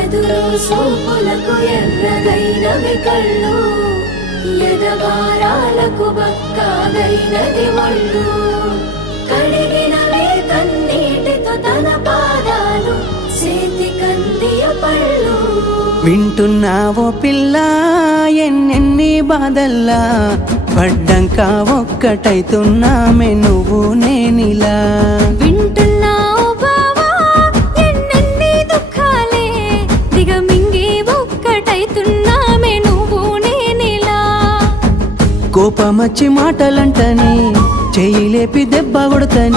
ఎదురు సూపులకు ఎర్రగైనవి కళ్ళు, ఎదగారాలకు బక్కాగైనది ఒళ్ళు, కడిగినవే కన్నీటితో తన పాదాలు, చేతి కందియ పళ్ళు. వింటున్నావో పిల్ల ఎన్నెన్ని బాధల్లా, పడ్డంక ఒక్కటైతున్నామే నువ్వు నేనిలా. వింటున్నావు బావా ఎన్నెన్ని దుఃఖాలే, దిగమింగి ఒక్కటైతున్నామే నువ్వు నేనిలా. కోపమచ్చి మాటలంటని, చెయ్యి లేపి దెబ్బ కొడతని.